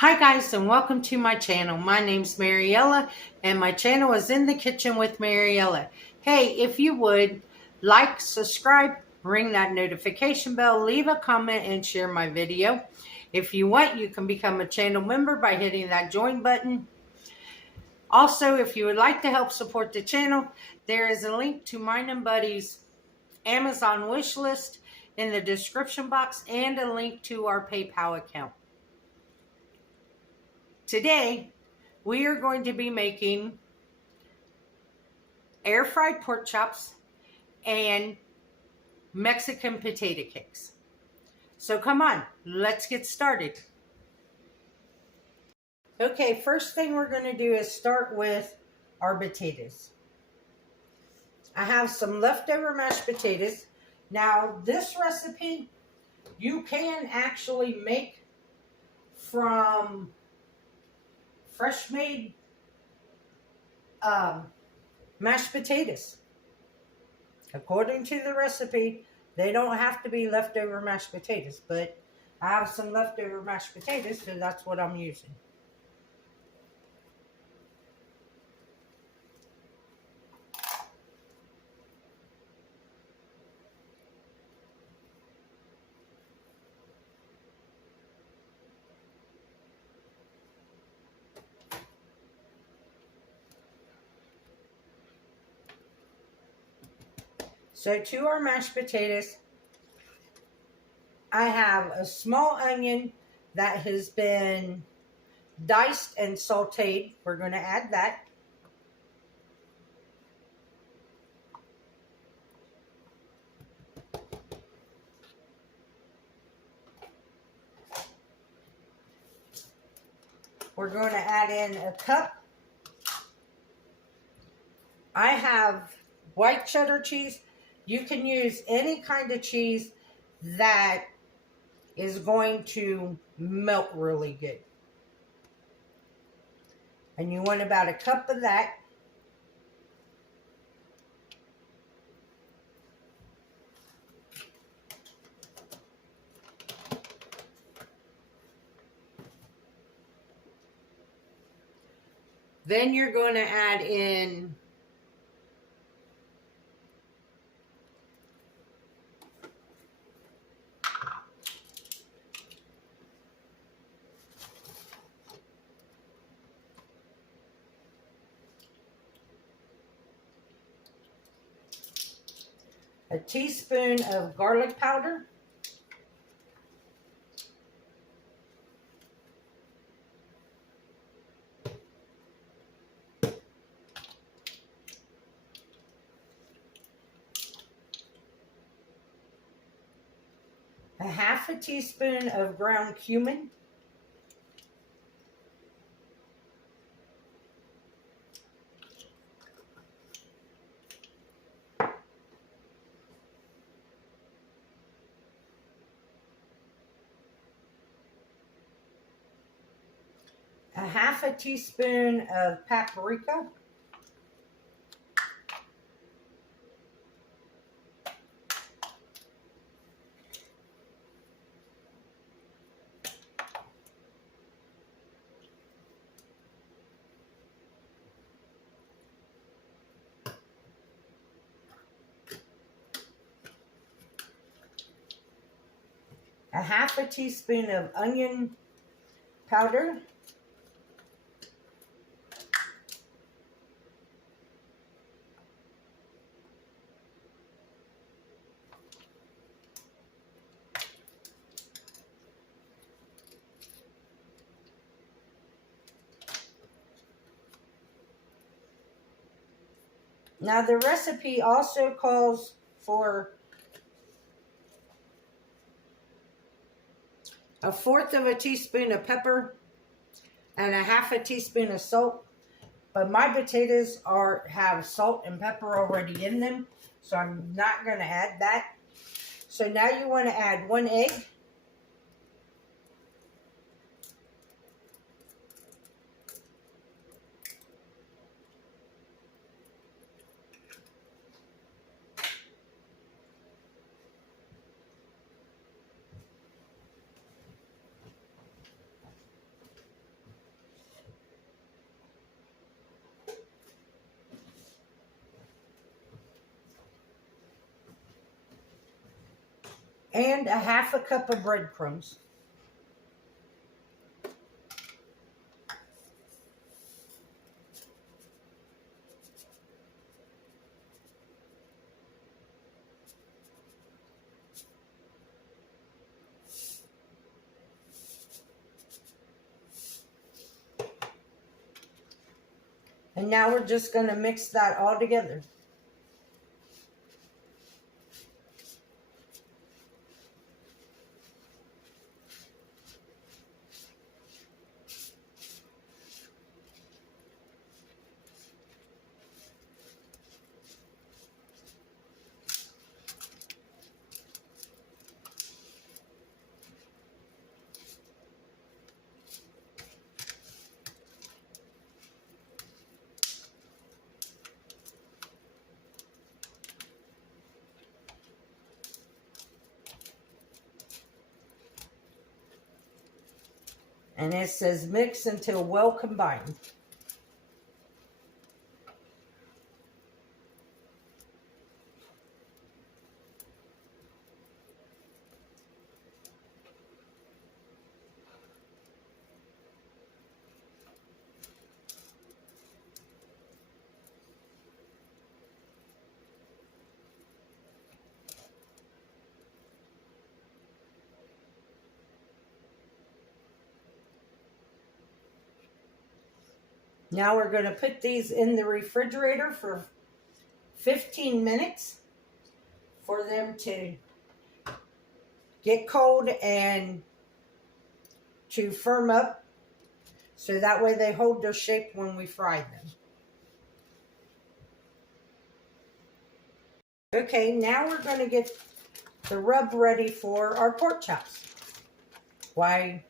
Hi guys, and welcome to my channel. My name's Mariella and my channel is In the Kitchen with Mariella. Hey, if you would like, subscribe, ring that notification bell, leave a comment and share my video. If you want, you can become a channel member by hitting that join button. Also, if you would like to help support the channel, there is a link to mine and Buddy's Amazon wish list in the description box and a link to our PayPal account. Today, we are going to be making air fried pork chops and Mexican potato cakes. So come on, let's get started. Okay, first thing we're going to do is start with our potatoes. I have some leftover mashed potatoes. Now, this recipe you can actually make from fresh made mashed potatoes. According to the recipe, they don't have to be leftover mashed potatoes, but I have some leftover mashed potatoes, so that's what I'm using. So to our mashed potatoes, I have a small onion that has been diced and sauteed. We're going to add that. We're going to add in a cup. I have white cheddar cheese. You can use any kind of cheese that is going to melt really good. And you want about a cup of that. Then you're going to add in a teaspoon of garlic powder. A half a teaspoon of ground cumin. A half a teaspoon of paprika. A half a teaspoon of onion powder. Now the recipe also calls for a fourth of a teaspoon of pepper and a half a teaspoon of salt. But my potatoes have salt and pepper already in them, so I'm not going to add that. So now you want to add 1 egg. and a half a cup of breadcrumbs. And now we're just going to mix that all together. And it says mix until well combined. Now we're going to put these in the refrigerator for 15 minutes for them to get cold and to firm up, so that way they hold their shape when we fry them. Okay, now we're going to get the rub ready for our pork chops. Why,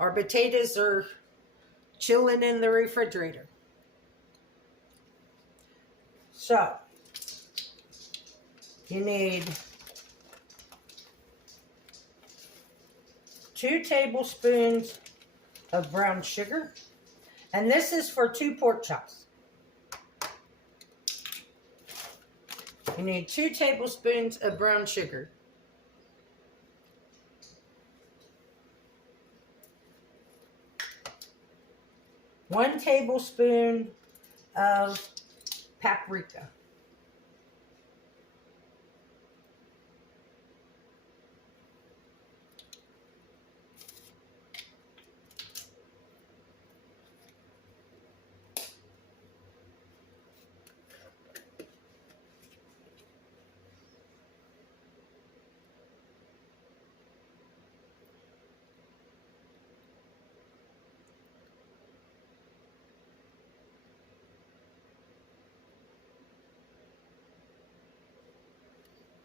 our potatoes are chilling in the refrigerator. So, you need 2 tablespoons of brown sugar. And this is for 2 pork chops. You need 2 tablespoons of brown sugar. 1 tablespoon of paprika.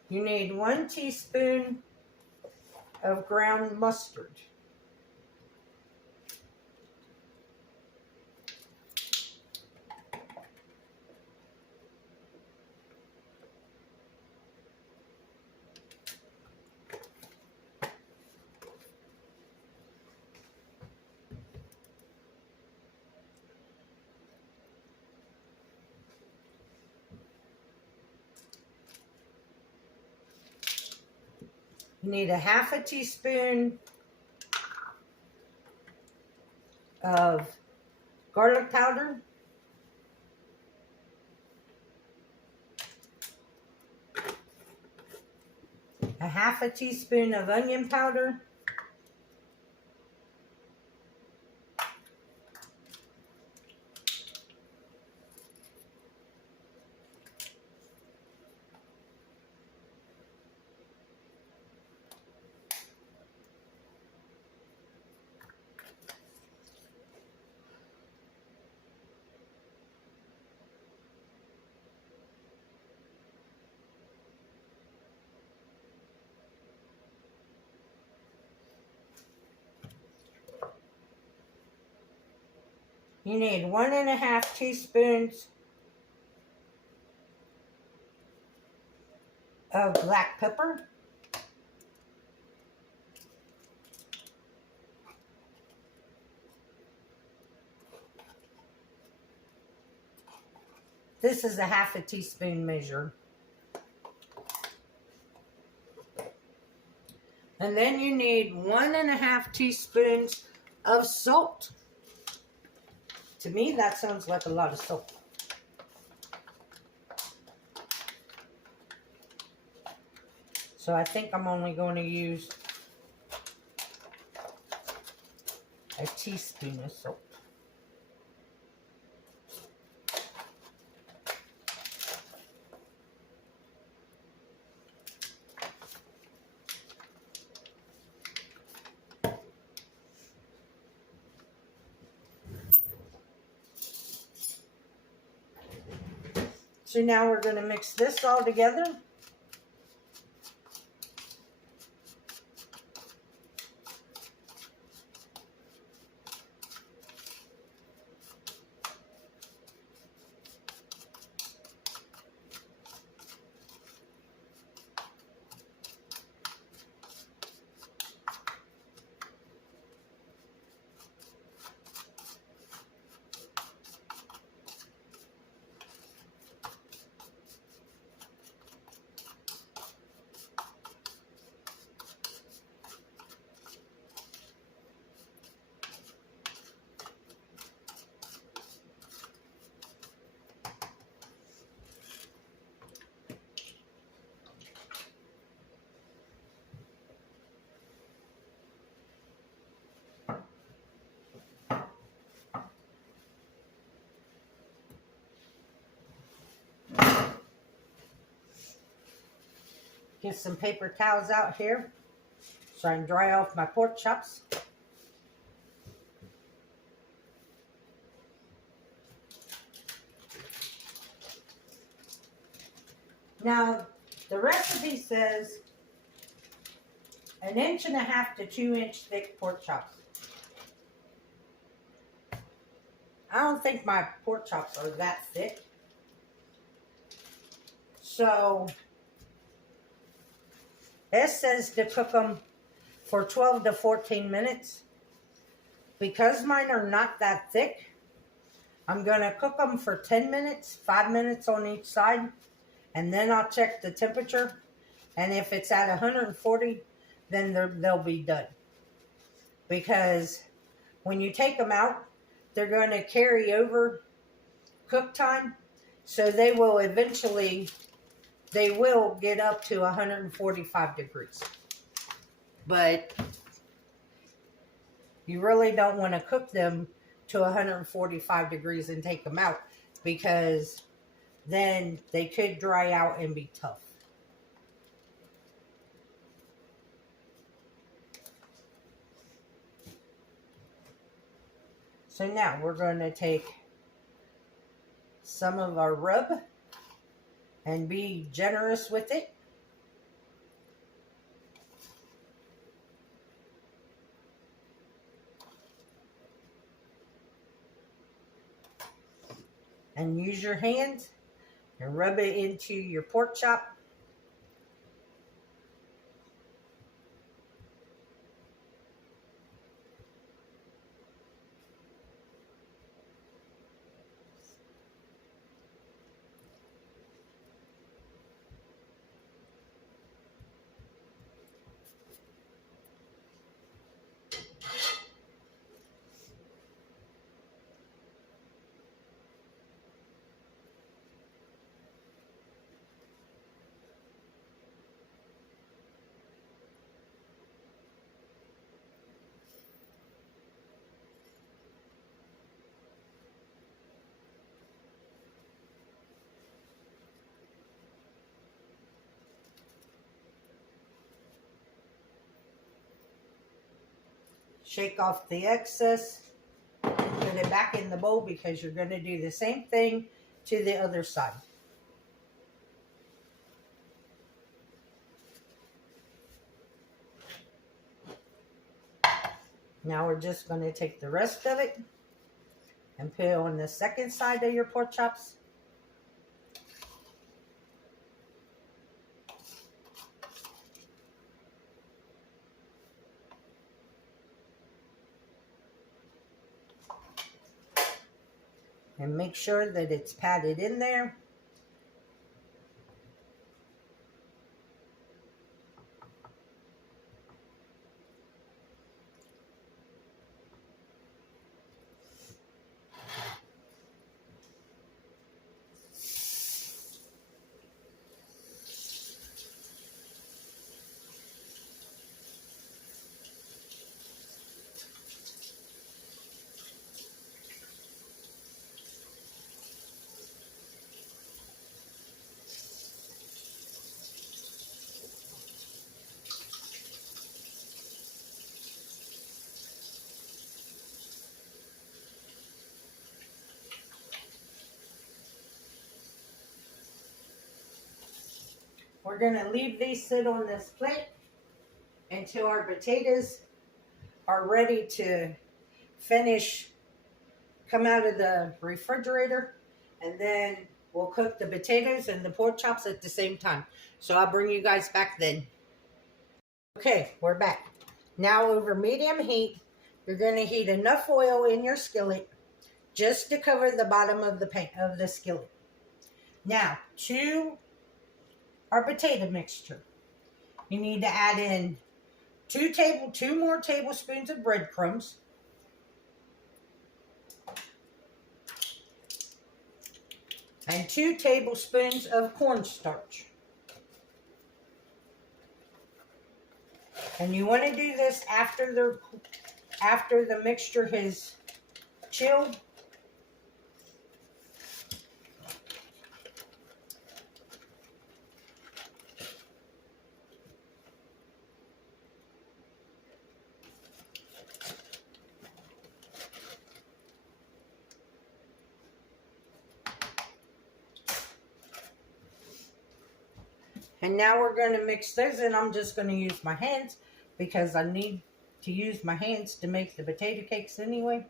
You need 1 teaspoon of ground mustard. You need a half a teaspoon of garlic powder. A half a teaspoon of onion powder. You need 1.5 teaspoons of black pepper. This is a half a teaspoon measure. And then you need 1.5 teaspoons of salt. To me, that sounds like a lot of salt. So I think I'm only going to use a teaspoon of salt. So now we're going to mix this all together. Get some paper towels out here so I can dry off my pork chops. Now, the recipe says 1.5 to 2 inch thick pork chops. I don't think my pork chops are that thick. So, it says to cook them for 12 to 14 minutes. Because mine are not that thick, I'm going to cook them for 10 minutes, 5 minutes on each side. And then I'll check the temperature. And if it's at 140, then they'll be done. Because when you take them out, they're going to carry over cook time. So they will get up to 145 degrees. But you really don't want to cook them to 145 degrees and take them out, because then they could dry out and be tough. So now we're going to take some of our rub and be generous with it. And use your hands and rub it into your pork chop. Shake off the excess. Put it back in the bowl, because you're going to do the same thing to the other side. Now we're just going to take the rest of it and put it on the second side of your pork chops. And make sure that it's patted in there. we're going to leave these sit on this plate until our potatoes are ready to finish, come out of the refrigerator, and then we'll cook the potatoes and the pork chops at the same time. So I'll bring you guys back then. Okay, we're back. Now over medium heat, you're going to heat enough oil in your skillet just to cover the bottom of the skillet. Now, to our potato mixture, you need to add in two more tablespoons of breadcrumbs, and 2 tablespoons of cornstarch. And you want to do this after the mixture has chilled. And now we're going to mix those, and I'm just going to use my hands because I need to use my hands to make the potato cakes anyway.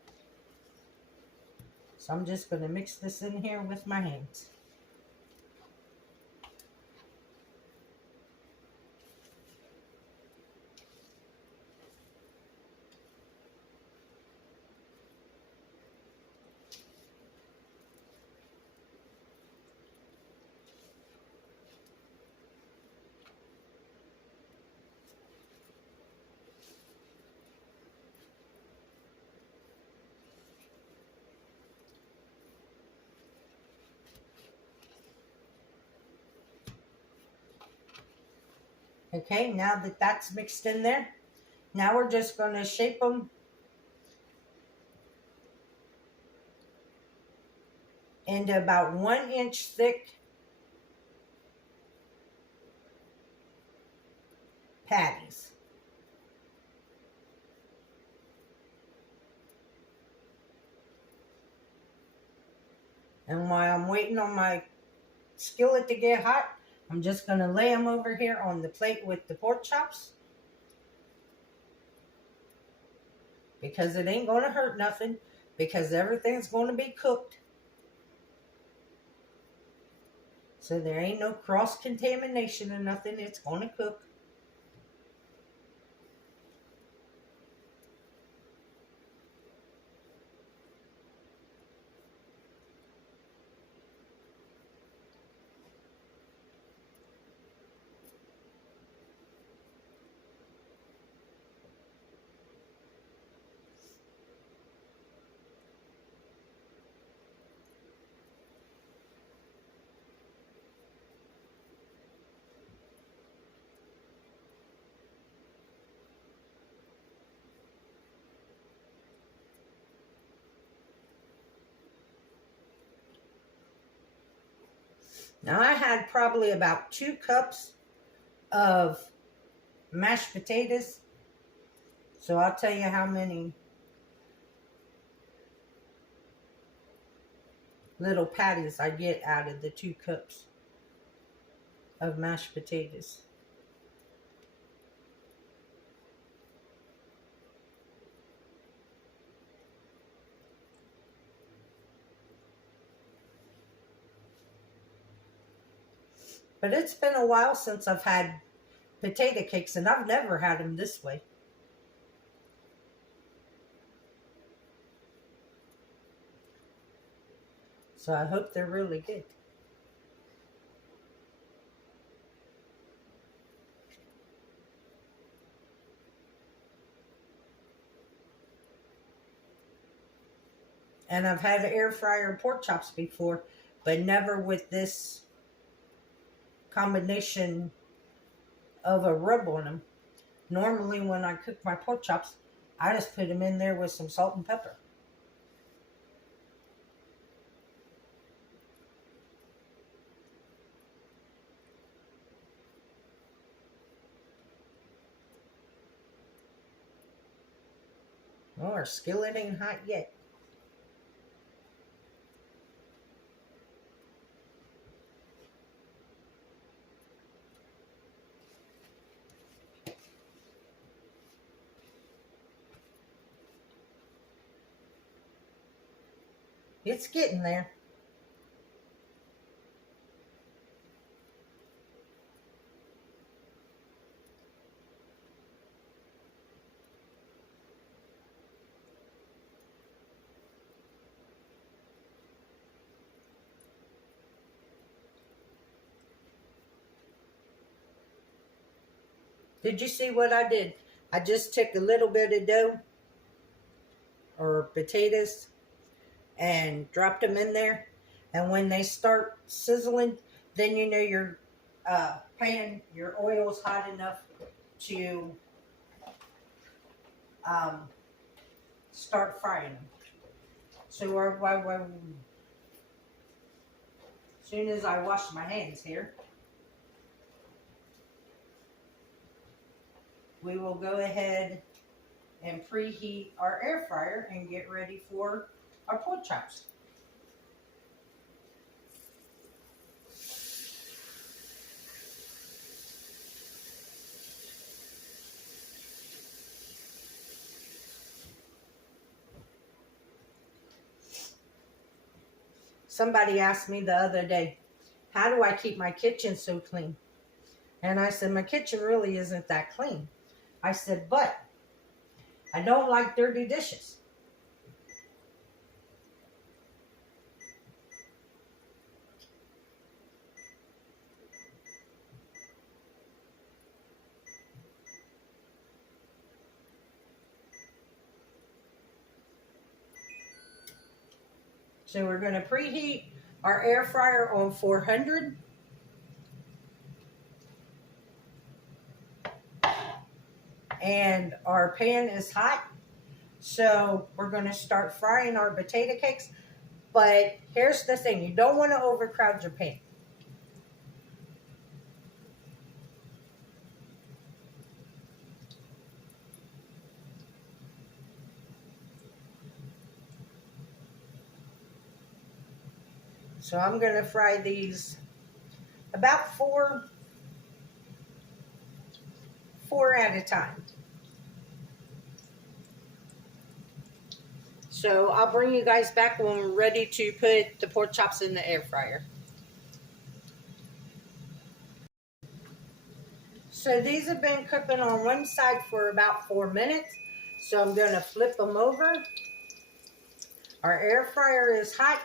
So I'm just going to mix this in here with my hands. Okay, now that that's mixed in there, now we're just going to shape them into about 1 inch thick patties. And while I'm waiting on my skillet to get hot, I'm just going to lay them over here on the plate with the pork chops, because it ain't going to hurt nothing, because everything's going to be cooked. So there ain't no cross-contamination or nothing. It's going to cook. Now I had probably about 2 cups of mashed potatoes. So I'll tell you how many little patties I get out of the 2 cups of mashed potatoes. But it's been a while since I've had potato cakes, and I've never had them this way. So I hope they're really good. And I've had air fryer pork chops before, but never with this combination of a rub on them. Normally when I cook my pork chops, I just put them in there with some salt and pepper. Oh, our skillet ain't hot yet. It's getting there. Did you see what I did? I just took a little bit of dough or potatoes and dropped them in there. And when they start sizzling, then you know your pan, your oil's hot enough to start frying them. So as soon as I wash my hands here, we will go ahead and preheat our air fryer and get ready for our pork chops. Somebody asked me the other day, how do I keep my kitchen so clean? And I said, my kitchen really isn't that clean. I said, but I don't like dirty dishes. So we're going to preheat our air fryer on 400. And our pan is hot. So we're going to start frying our potato cakes. But here's the thing. You don't want to overcrowd your pan. So I'm going to fry these about four at a time. So I'll bring you guys back when we're ready to put the pork chops in the air fryer. So these have been cooking on one side for about 4 minutes. So I'm going to flip them over. Our air fryer is hot.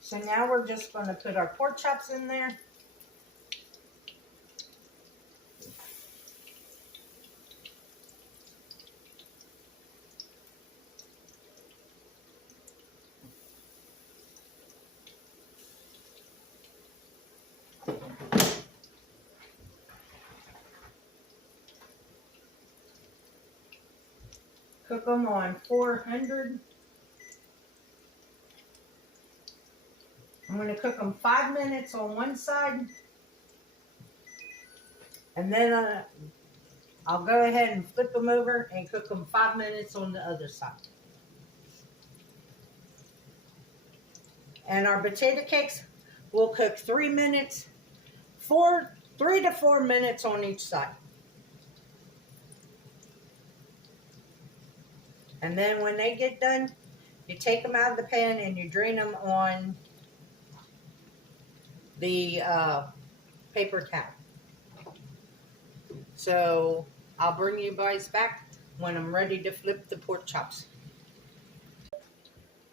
So now we're just going to put our pork chops in there. Cook them on 400. I'm going to cook them 5 minutes on one side. And then I'll go ahead and flip them over and cook them 5 minutes on the other side. And our potato cakes will cook 3 minutes, 3 to 4 minutes on each side. And then when they get done, you take them out of the pan and you drain them on the paper towel. So I'll bring you guys back when I'm ready to flip the pork chops.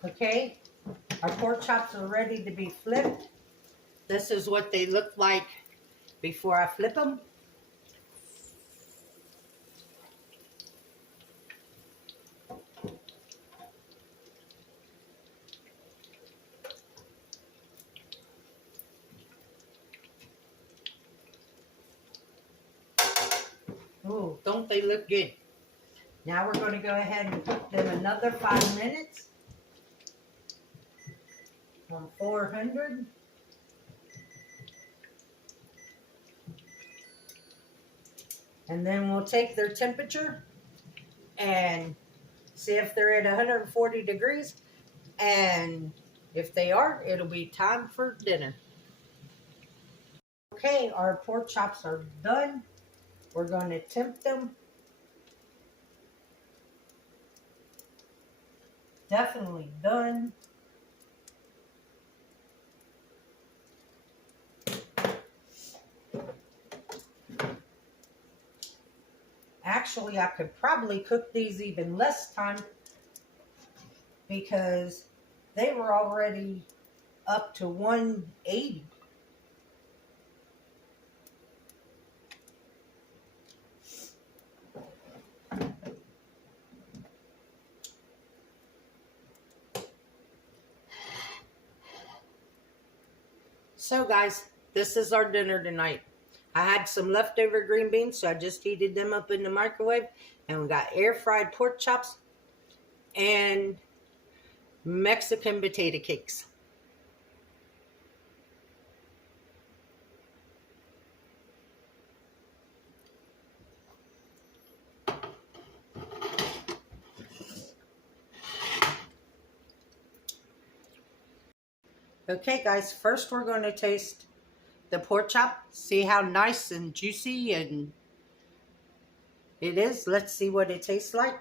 Okay, our pork chops are ready to be flipped. This is what they look like before I flip them. Oh, don't they look good? Now we're going to go ahead and cook them another 5 minutes on 400. And then we'll take their temperature and see if they're at 140 degrees. And if they are, it'll be time for dinner. Okay, our pork chops are done. We're going to temp them. Definitely done. Actually, I could probably cook these even less time because they were already up to 180. So guys, this is our dinner tonight. I had some leftover green beans, so I just heated them up in the microwave. And we got air fried pork chops and Mexican potato cakes. Okay guys, first we're going to taste the pork chop. See how nice and juicy and it is. Let's see what it tastes like.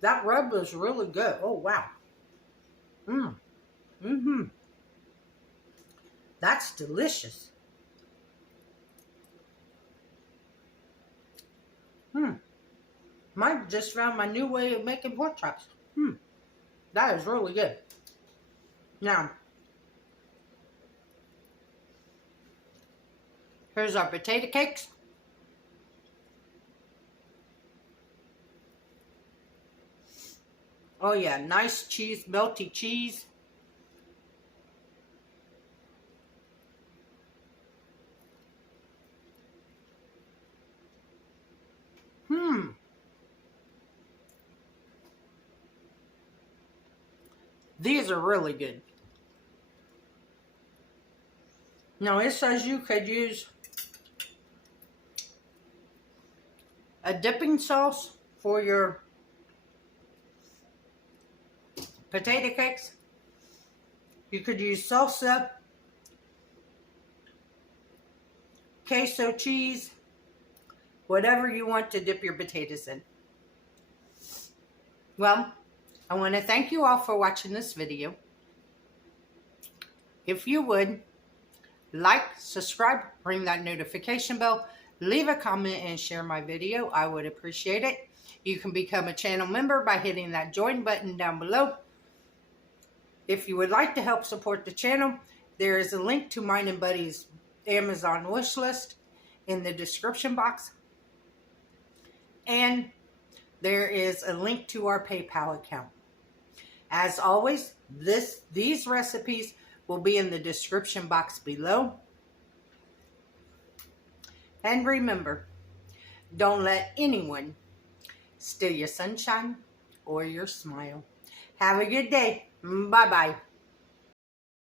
That rub was really good. Oh, wow. That's delicious. Mike just found my new way of making pork chops. That is really good. Now, here's our potato cakes. Oh yeah, nice cheese, melty cheese. These are really good. Now it says you could use a dipping sauce for your potato cakes. You could use salsa, queso cheese, whatever you want to dip your potatoes in. Well, I want to thank you all for watching this video. If you would, like, subscribe, ring that notification bell, leave a comment and share my video. I would appreciate it. You can become a channel member by hitting that join button down below. If you would like to help support the channel, there is a link to mine and Buddy's Amazon wish list in the description box. And there is a link to our PayPal account. As always, these recipes will be in the description box below. And remember, don't let anyone steal your sunshine or your smile. Have a good day. Bye-bye.